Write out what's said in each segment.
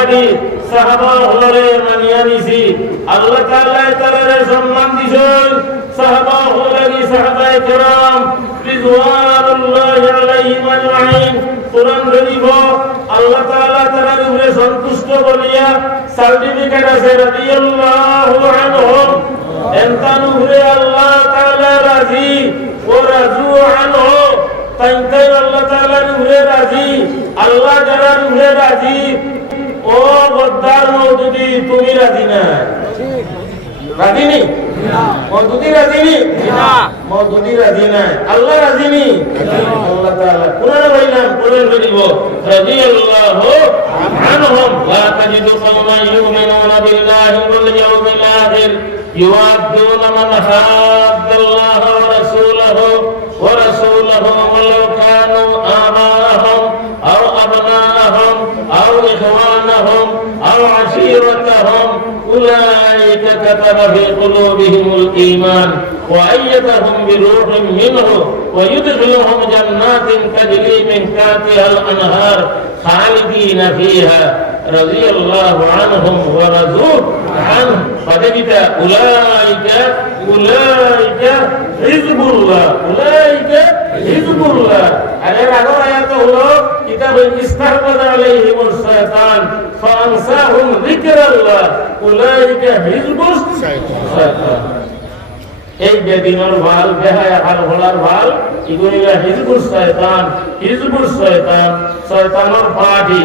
party সাহাবা হলরে মানিয়া নিছি আল্লাহ তাআলা তাআলারে সম্মান দিছেন সাহাবা হলরে সাহাবায়ে কেরাম রিজওয়ানুল্লাহি আলাইহিম আজমাইন কোরআন শরীফ আল্লাহ তাআলা তাআলার উপরে সন্তুষ্ট বলিয়া সার্টিফিকেট আছে রাদিয়াল্লাহু আনহুম এনতান উপরে আল্লাহ তাআলা রাজি ও রাজু আনহু তাই আল্লাহ তাআলার উপরে রাজি আল্লাহ যারা উপরে রাজি ও গদ্দার মওদুদি তুমি রাজি না রাজি নি মওদুদি রাজি নি না মওদুদি রাজি না আল্লাহ রাজি নি আল্লাহ তাআলা কোরআন বললাম কোরআন বলিব রাদিয়াল্লাহু আনহুম লা তাজিদু কওমান ইউমিনুনা বিল্লাহি ওয়াল ইয়াউমিল আখির يوادون من حاد الله ورسوله ولو كانوا آباءهم أو أبناءهم أو إخوانهم أو عشيرتهم أولئك كتب في قلوبهم الإيمان وأيدهم بروح منه ويدخلهم جنات تجري من تحتها الأنهار خالدين فيها رضي الله عنهم ورضوا عنه فدجت أولئك حزب الله حزب الله على هذا آيات الله كتاب استحوذ عليهم الشيطان فأنساهم ذكر الله أولئك حزب الشيطان এই বেদিনের ভাল বেহায়া ভাল ভোলার ভাল ইগুলা হিজবুল শয়তান শয়তানের পার্টি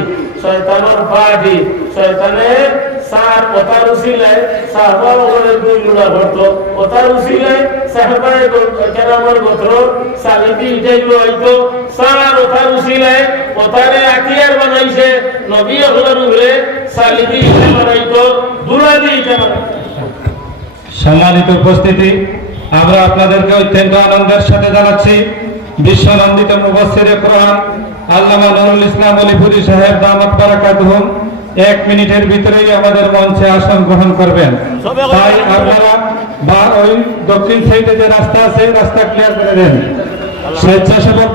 শয়তানের সার কথা রুসিলায় সাহাবা ওরে দুই লুড়া ভরত কথা রুসিলায় সাহাবায়ে কেরামের গোত্র সালিবি ইটাইলো আইতো সার কথা রুসিলায় কথারে আকিয়ার বানাইছে নবী হলর উপরে সালিবি ইটা বানাইতো দুলাদি ইটা সম্মানিত উপস্থিতি আমরা আপনাদেরকে অত্যন্ত আনন্দের সাথে জানাচ্ছি বিশ্বনন্দিত মুফাসসিরে কোরআন আল্লামা নুরুল ইসলাম আলিপুরি সাহেব দামাত বারাকাতুহুম 1 মিনিটের ভিতরেই আমাদের মঞ্চে আসন গ্রহণ করবেন তাই আপনারা বা ওই দক্ষিণ সাইডে যে রাস্তা আছে রাস্তা ক্লিয়ার করে দেন স্বেচ্ছাসেবক